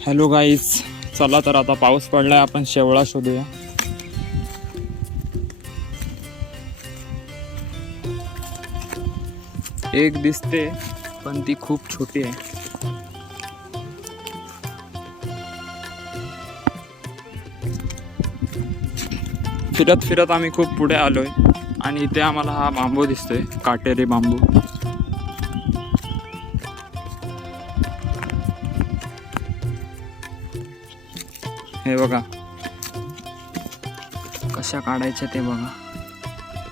Hello guys, चला तर आता पाऊस पडलाय, आपण शेवळा शोधूया. एक दिसते पण ती खूप छोटी आहे. फिरत फिरत आम्ही खूप पुढे आलोय आणि इथे आम्हाला हा बांबू दिसतोय, काटेरी बांबू. हे बघा कशा काढायच्या ते बघा.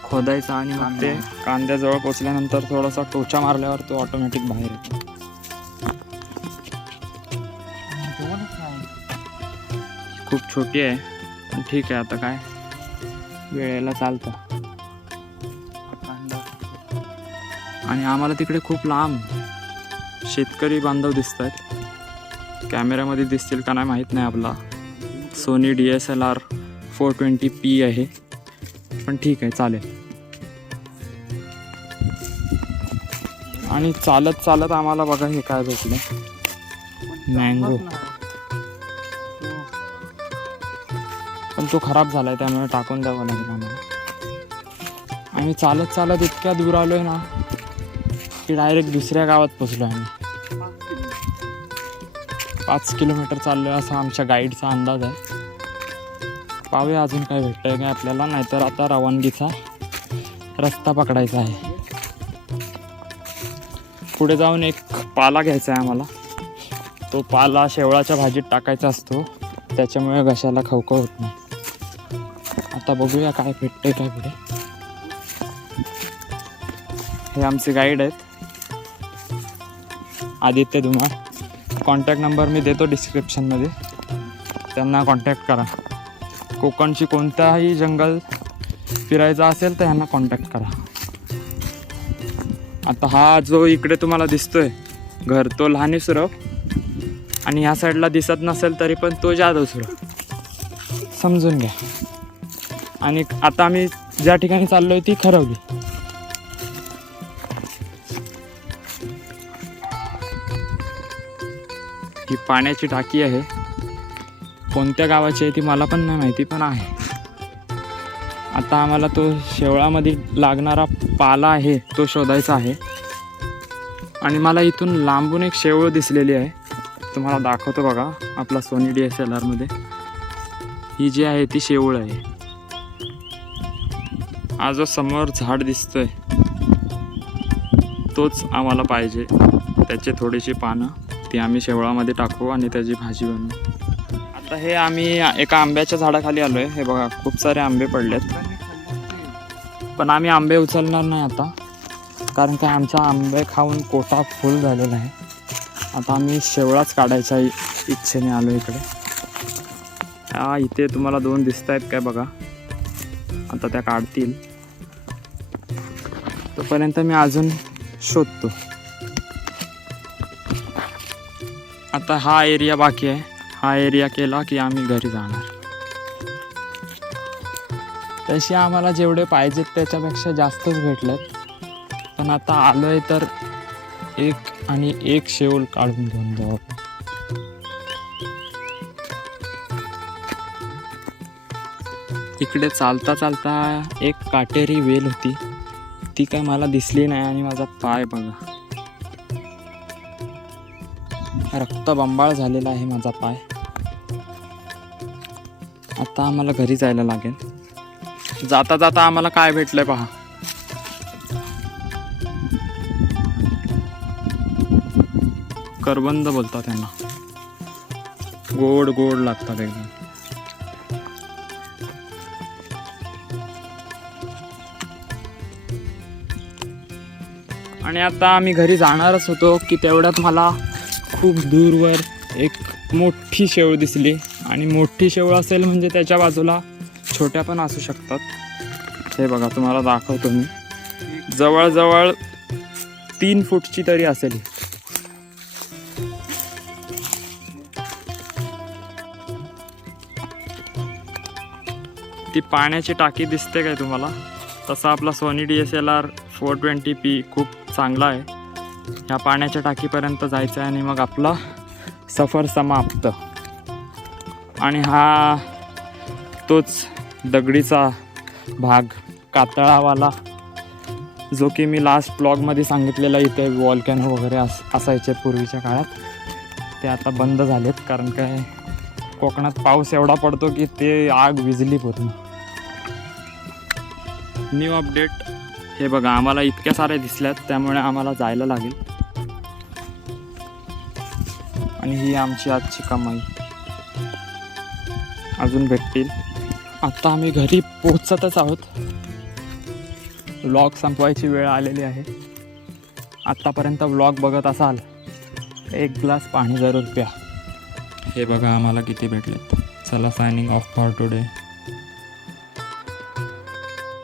खोदायचा आणि मग ते कांद्याजवळ पोचल्यानंतर थोडासा टोचा मारल्यावर तो ऑटोमॅटिक बाहेर येतो. खूप छोटी आहे पण ठीक आहे, आता काय वेळेला चालतं. आणि आम्हाला तिकडे खूप लांब शेतकरी बांधव दिसत आहेत. कॅमेऱ्यामध्ये दिसतील का नाही माहीत नाही. आपला सोनी DSLR 420p आहे, पण ठीक आहे, चालेल. आणि चालत चालत आम्हाला बघा हे काय भेटलं, मँगो. पण तो खराब झालाय त्यामुळे टाकून द्यावा लागेल आम्हाला. आम्ही चालत चालत इतक्या दूर आलोय ना की डायरेक्ट दुसऱ्या गावात पोचलो. आम्ही 5 किलोमीटर चाललोय असा आमच्या गाईडचा अंदाज आहे. पाहूया अजून काय भेटतंय काय आपल्याला, नाहीतर आता रवानगीचा रस्ता पकडायचा आहे. पुढे जाऊन एक पाला घ्यायचा आहे आम्हाला. तो पाला शेवळाच्या भाजीत टाकायचा असतो, त्याच्यामुळे घशाला खवखव होत नाही. आता बघूया काय भेटतंय काय पुढे. हे आमचे गाईड आहेत, आदित्य धुमाळ. कॉन्टॅक्ट नंबर मी देतो डिस्क्रिप्शनमध्ये, त्यांना कॉन्टॅक्ट करा. कोकणची कोणताही जंगल फिरायचं असेल तर ह्यांना कॉन्टॅक्ट करा. आता हा जो इकडे तुम्हाला दिसतोय घर, तो लहानी सुरव. आणि ह्या साईडला दिसत नसेल तरी पण तो जाधव सुरव, समजून घ्या. आणि आता आम्ही ज्या ठिकाणी चाललोय ती खरवली. ही पाण्याची टाकी आहे. कोणत्या गावाची आहे ती मला पण नाही माहिती, पण आहे. आता आम्हाला तो शेवळामध्ये लागणारा पाला आहे तो शोधायचा आहे. आणि मला इथून लांबून एक शेवळ दिसलेली आहे, तुम्हाला दाखवतो बघा. आपला सोनी DSLR मध्ये ही जी आहे ती शेवळ आहे. हा जो समोर झाड दिसतोय तोच आम्हाला पाहिजे. त्याचे थोडीशी पानं ती आम्ही शेवळामध्ये टाकू आणि त्याची भाजी बनवू. आता हे आम्ही एका आंब्याच्या झाडाखाली आलोय. हे बघा खूप सारे आंबे पडलेत, पण आम्ही आंबे उचलणार नाही आता, कारण का आमचा आंबे खाऊन कोटा फुल झालेला आहे. आता आम्ही शेवळाच काढायच्या इच्छेने आलो इकडे. इथे तुम्हाला 2 दिसत आहेत काय बघा. आता त्या काढतील, तोपर्यंत मी अजून शोधतो. आता हा एरिया बाकी आहे. हा एरिया केला की आम्ही घरी जाणार. तसे आम्हाला जेवढे पाहिजेत त्याच्यापेक्षा जास्तच भेटलेत, पण आता आलोय तर एक शेवल काढून घेऊन जाऊ. इकडे चालता चालता एक काटेरी वेल होती, ती काय मला दिसली नाही. आणि माझा पाय बघा, रक्तबंबाळ झालेला आहे माझा पाय. आता आम्हाला घरी जायला लागेल. जाता जाता आम्हाला काय भेटलंय पहा. करबंद बोलतात त्यांना, गोड गोड लागतात एकदम. आणि आता आम्ही घरी जाणारच होतो की तेवढ्यात मला खूप दूरवर एक मोठी शेवळ दिसली. आणि मोठी शेवळ असेल म्हणजे त्याच्या बाजूला छोट्या पण असू शकतात. हे बघा तुम्हाला दाखवतो मी. जवळजवळ 3 फूटची तरी असेल. ती पाण्याची टाकी दिसते काय तुम्हाला? तसा आपला सोनी DSLR 420p खूप चांगला आहे. ह्या पाण्याच्या टाकीपर्यंत जायचं आहे आणि मग आपला सफर समाप्त. आणि हा तोच दगडीचा भाग कातळावाला, जो की मी लास्ट ब्लॉगमध्ये सांगितलेला इथे वॉल्कॅनो वगैरे असायचे पूर्वीच्या काळात. ते आता बंद झालेत, कारण काय कोकणात पाऊस एवढा पडतो की ते आग विझली पूर्ण. New update. हे बघा, आम्हाला इतक्या साऱ्या दिसल्यात, त्यामुळे आम्हाला जायला लागेल. आणि ही आमची आजची कमाई. अजून भेटतील. आता आम्ही घरी पोहोचतच आहोत. व्लॉग संपवायची वेळ आलेली आहे. आत्तापर्यंत व्लॉग बघत असाल, एक ग्लास पाणी जरूर प्या. हे बघा आम्हाला किती भेटलेत. चला, सायनिंग ऑफ फॉर टुडे.